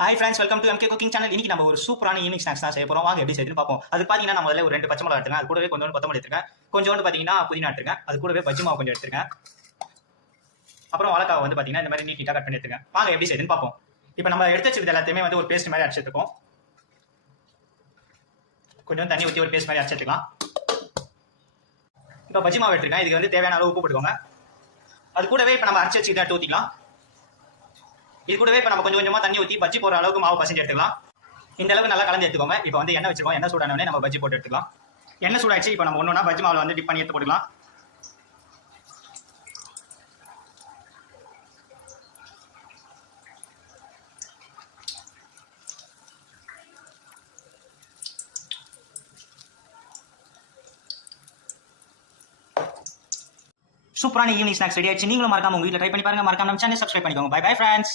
Hi friends, welcome to MK cooking channel. இன்னைக்கு நம்ம ஒரு சூப்பரான ஈவினிங் ஸ்நாக்ஸ் தான் செய்ய போறோம். வாங்க எப்படி செய்யுதுன்னு பார்ப்போம். அது பார்த்தீங்கன்னா நம்ம முதல்ல ஒரு 2 பச்சை மிளகா எடுத்துங்க. அது கூடவே கொஞ்சோண்டு கொத்தமல்லி எடுத்துருக்கேன். கொஞ்சோண்டு பார்த்தீங்கன்னா புதினா எடுத்துருக்கேன். அது கூடவே பஜ்ஜி மாவு கொஞ்சம் எடுத்துருக்கேன். அப்புறம் வாழைக்காவை வந்து பார்த்தீங்கன்னா இந்த மாதிரி நீட்டாக கட் பண்ணி எடுத்துருக்கேன். வாங்க எப்படி செய்யுதுன்னு பார்ப்போம். இப்போ நம்ம எடுத்து வச்சது எல்லாத்தையுமே வந்து ஒரு பேஸ்ட் மாதிரி அரைச்சிருக்கோம். கொஞ்சம் தண்ணி ஊற்றி ஒரு பேஸ்ட் மாதிரி அரைச்சிருக்கலாம். இப்போ பஜ்ஜி மாவு எடுத்துருக்கேன். இதுக்கு வந்து தேவையான அளவு உப்பு போட்டுக்கோங்க. அது கூடவே இப்போ நம்ம அரைச்சி வச்சுக்கிட்டு எடுத்து ஊற்றிக்கலாம். இது கூடவே இப்போ நம்ம கொஞ்சம் கொஞ்சமாக தண்ணி ஊற்றி பஜ்ஜி போகிற அளவுக்கு மாவு பசஞ்சு எடுத்துக்கலாம். இந்த அளவுக்கு நல்லா கலந்து எடுத்துக்கோங்க. இப்போ வந்து எண்ணெய் வச்சுக்கோங்க. எண்ணெய் சூடானே நம்ம பஜ்ஜி போட்டு எடுத்துக்கலாம். எண்ணெய் சூடாச்சு. இப்போ நம்ம ஒன்றா பஜ்ஜி மாவில் வந்து டிப் பண்ணி எடுத்து போட்டுக்கலாம். சூப்பரான ஈவினிங் ஸ்நாக்ஸ் ரெடி ஆயிடுச்சு. நீங்களும் மறக்காம உங்க வீட்டில் ட்ரை பண்ணி பாருங்க. மறக்காம நம்ம சேனல் சப்ஸ்கிரைப் பண்ணிக்கோங்க. Bye bye friends.